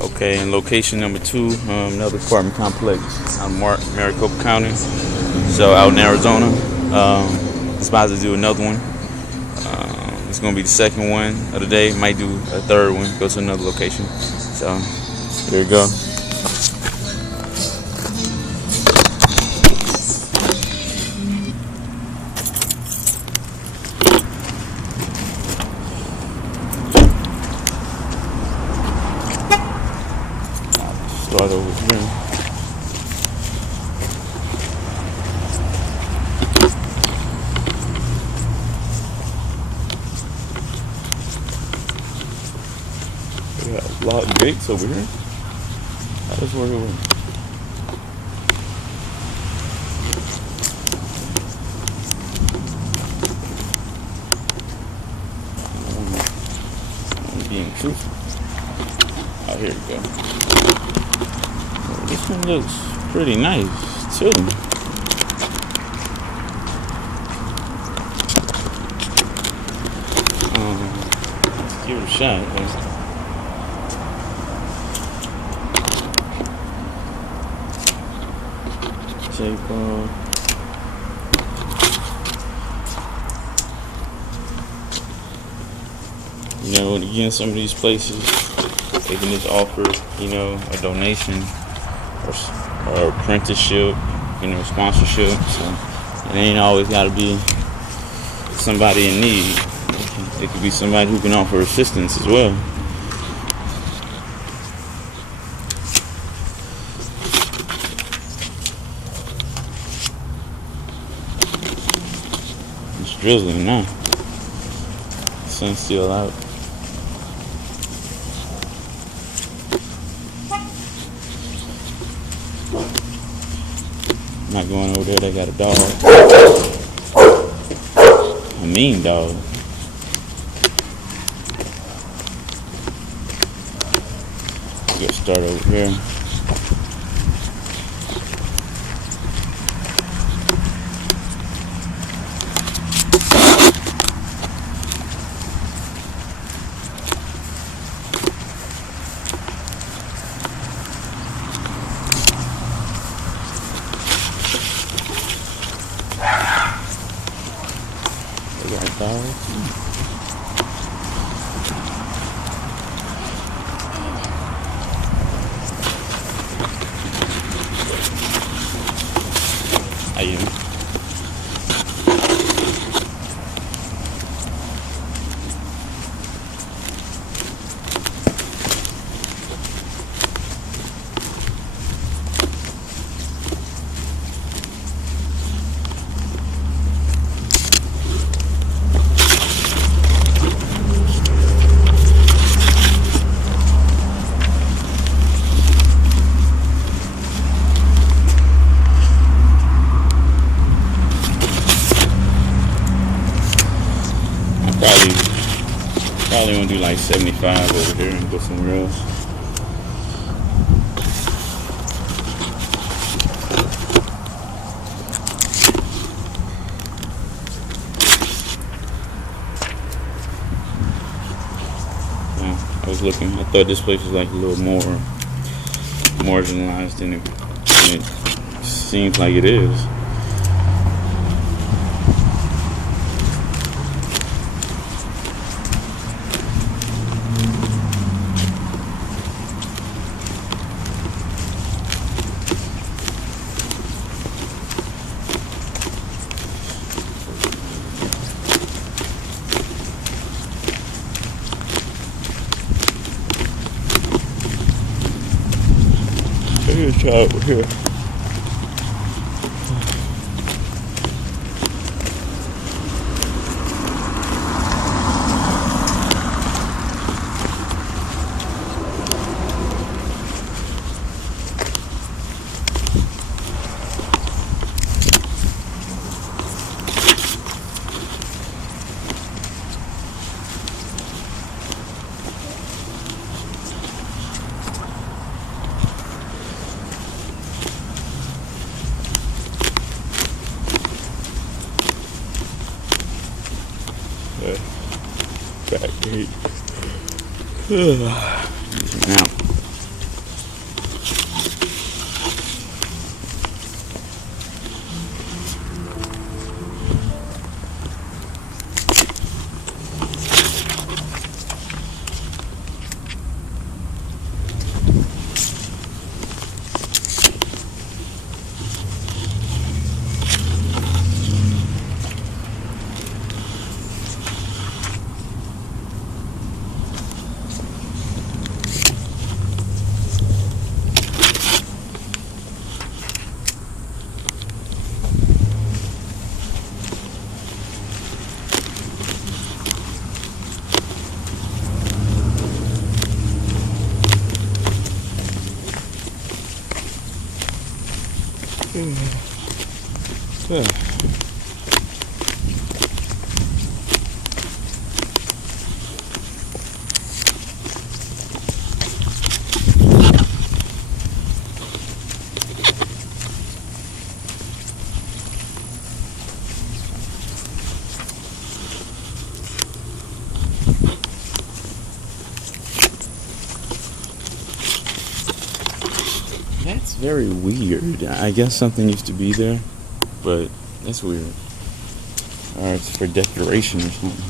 Okay, and location number 2, another apartment complex out of Maricopa County, so out in Arizona. It's about to do another one. It's gonna be the second one of the day. Might do a third one. Go to another location. So here we go. Start over here. We got locked gates over here. How does this work over here? I'm being truthful. Oh, here we go. This one looks pretty nice too. Let's give it a shot. Shape again, some of these places they can just offer, a donation or apprenticeship, sponsorship. So it ain't always got to be somebody in need. It could be somebody who can offer assistance as well. It's drizzling now. The sun's still out. I'm not going over there. They got a dog. A mean dog. Get started over here. They got a dog. How you doing? Probably gonna do like 75 over here and go somewhere else. I was looking. I thought this place was like a little more marginalized than it seems like it is. Here's a try over here. Back gate. Now. Yeah. That's very weird. I guess something used to be there, but that's weird. Or it's for decoration or something.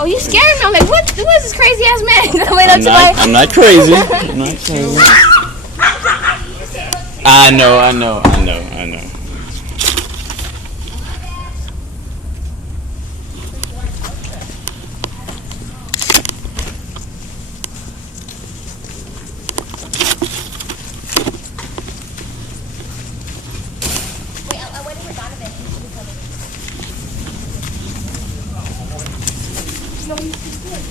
Oh, you scared me. I'm like, what is this crazy ass man? I'm not crazy. I'm not crazy. I know. Wait, I'm waiting for Donovan. No, he's good.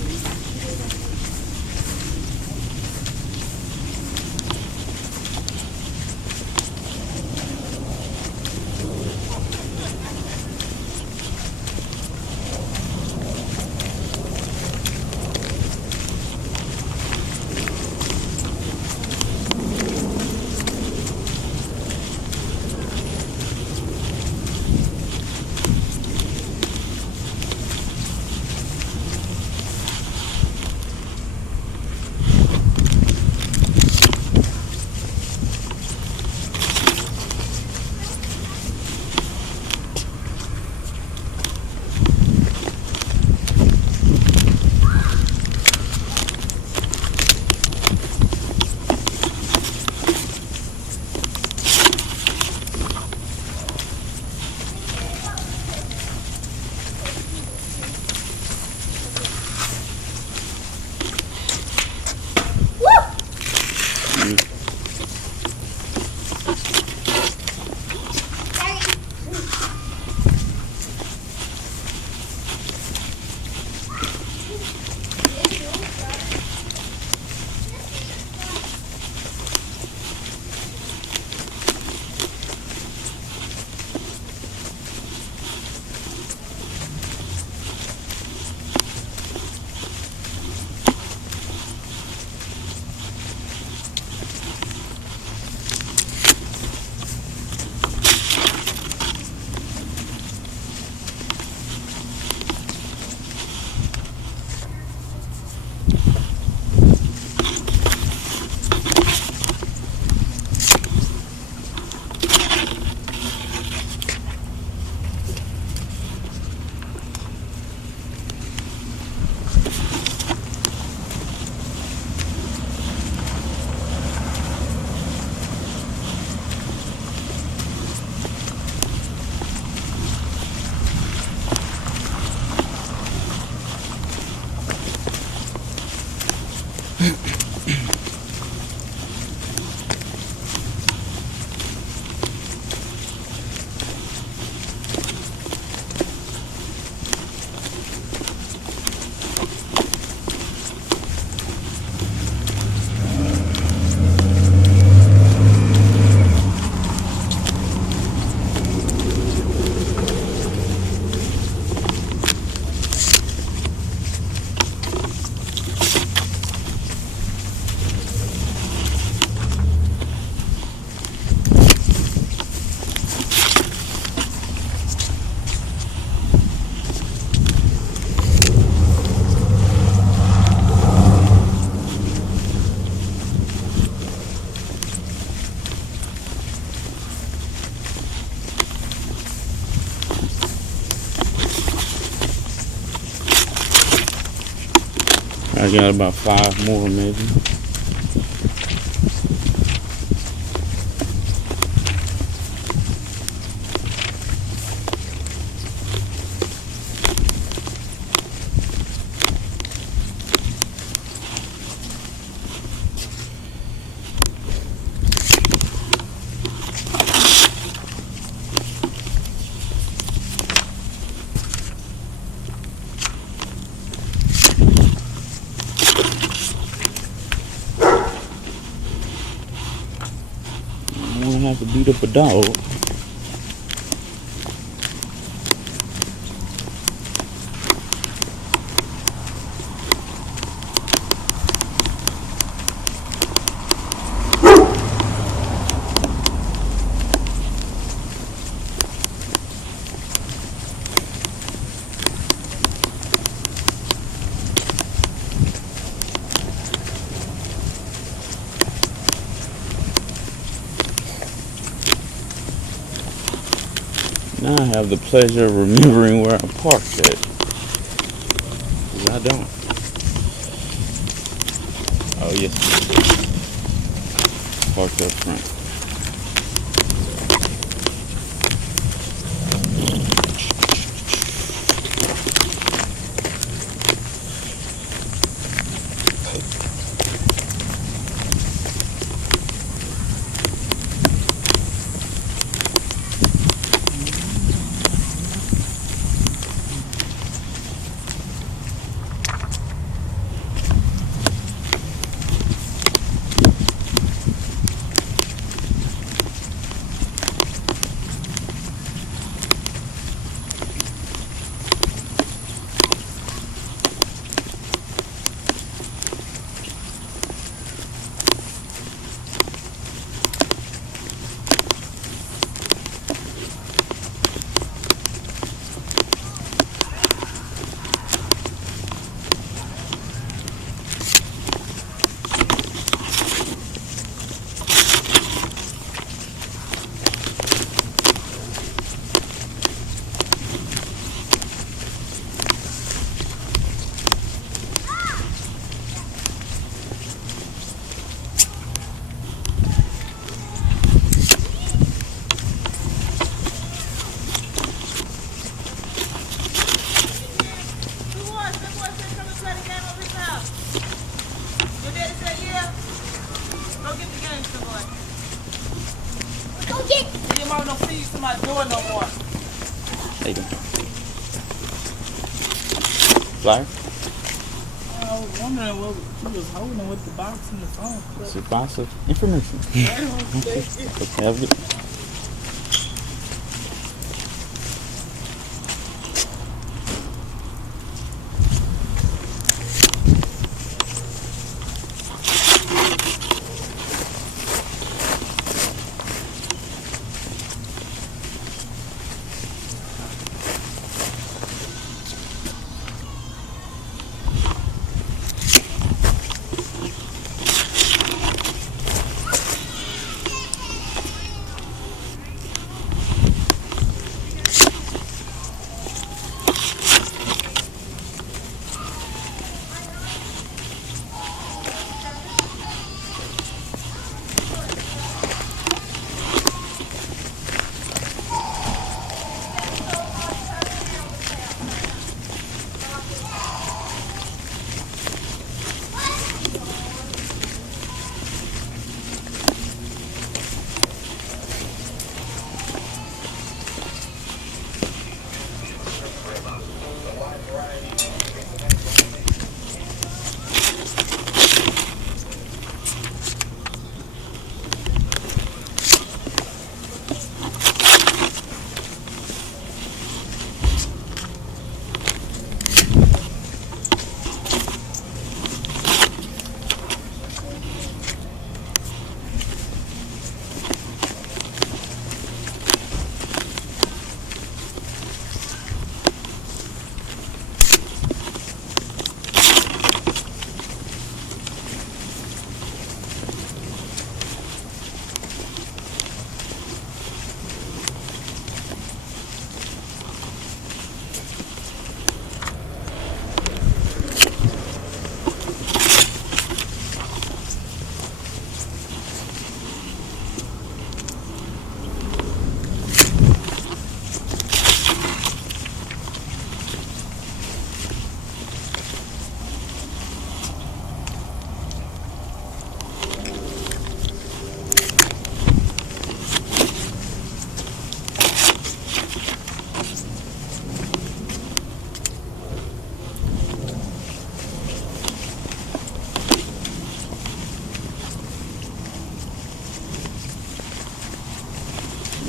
I got about 5 more maybe. I don't have to beat up a dog. Now I have the pleasure of remembering where I parked at. 'Cause I don't. Oh yes, parked up front. How you doing? Flyer? I was wondering what he was holding with the box and the phone. It's a box of information. Okay, have a good.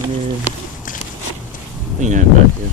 Yeah. Clean that back here.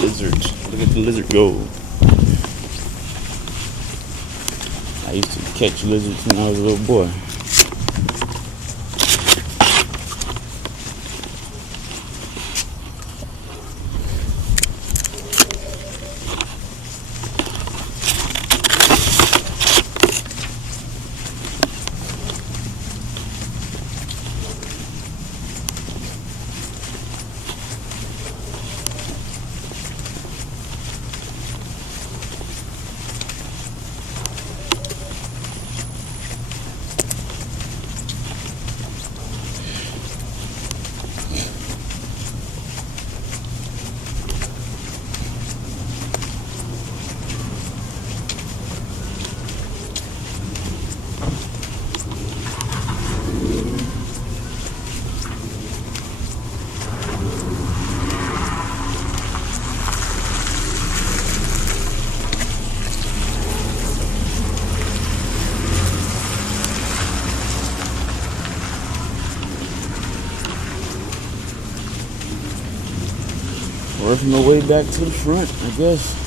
Lizards. Look at the lizard go. I used to catch lizards when I was a little boy. Working my way back to the front, I guess.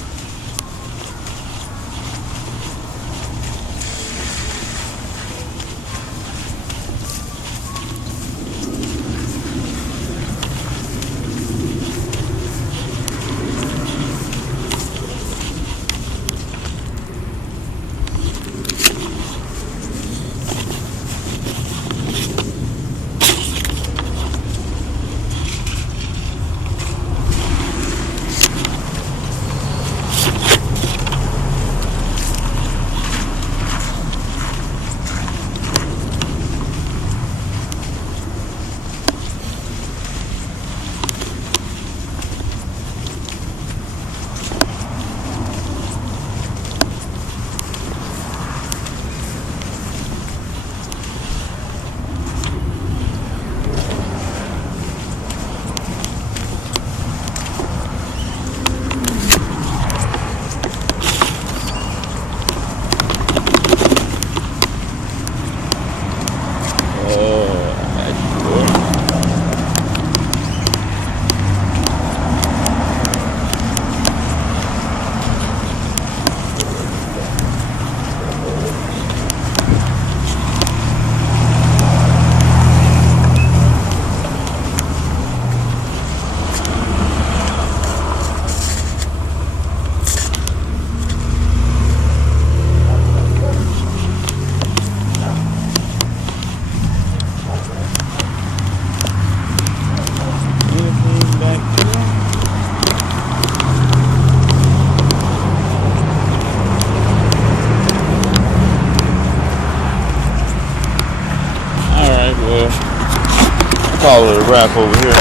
Call it a wrap over here.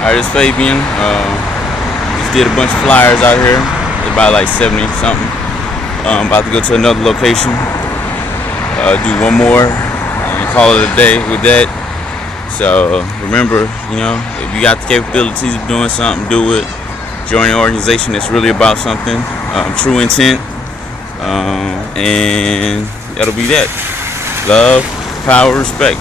Alright, it's Fabian. Just did a bunch of flyers out here. It's about like 70 something. About to go to another location. Do one more and call it a day with that. So remember, you know, if you got the capabilities of doing something, do it. Join an organization that's really about something. True intent. And that'll be that. Love, power, respect.